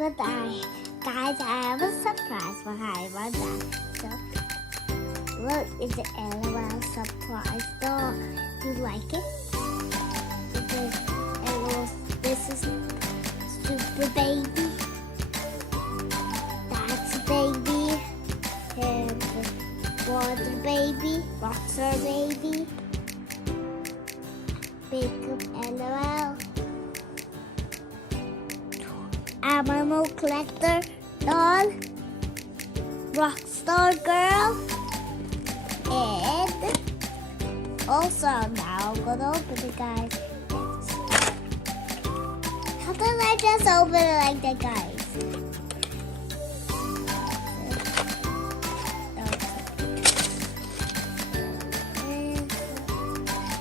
but guys, I have a surprise behind my back. So, look, it's an LOL surprise doll. Do you like it? This is Super Baby. That's Baby. And Water Baby. Rockstar Baby. Makeup LOL. Animal Collector Doll. Rockstar Girl. And also now I'm gonna open it, guys. How did I just open it like that, guys?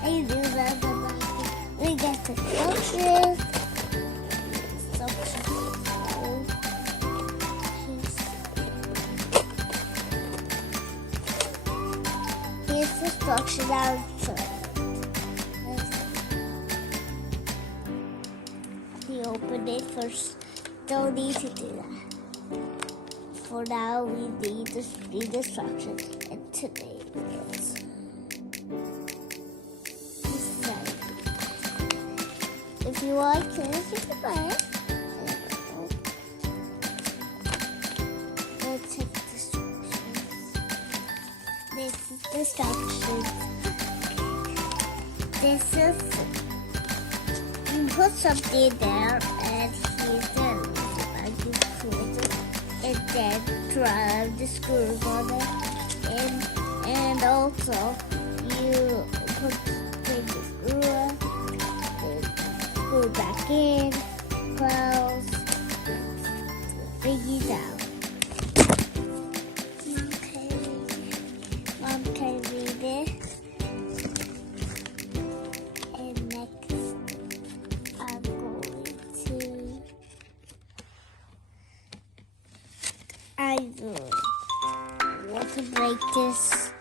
I do that. We get the instructions. Here's the instruction outside. We open it first. Don't need to do that. For now, we need to read the instructions and today is. If you like this, you can buy it. Let's take the instructions. This is the instructions. This is, you put something there, and here's the and then drive the screws on it, and also you put the screw on. Go back in, close, bring it out. Mom can read it. And next, I'm want to break this.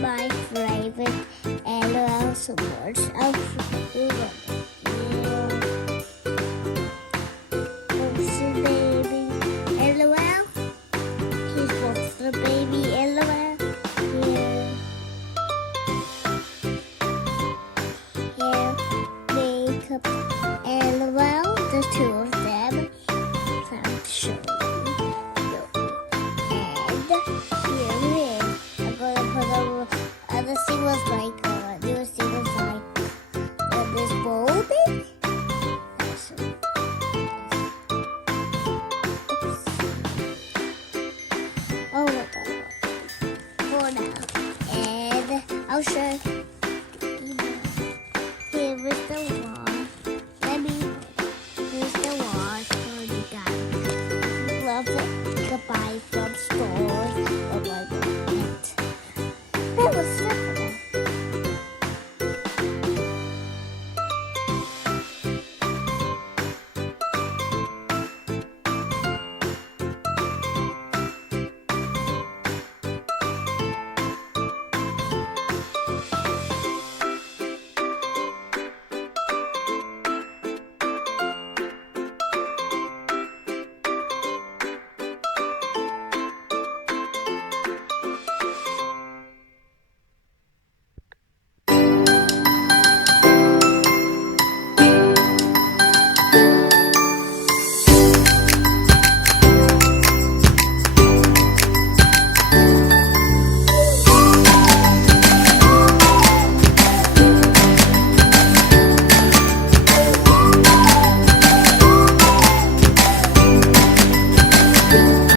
My favorite LOL supports. Baby LOL. Here's Monster Baby LOL. Here, Makeup LOL. The two of them. I'll show you. And here we are. I'm gonna put a the thing was like, this folded. Oh my god. For now. And I'll show you. Here is the wand. Here's the wand for you guys. Love it. You can buy from store.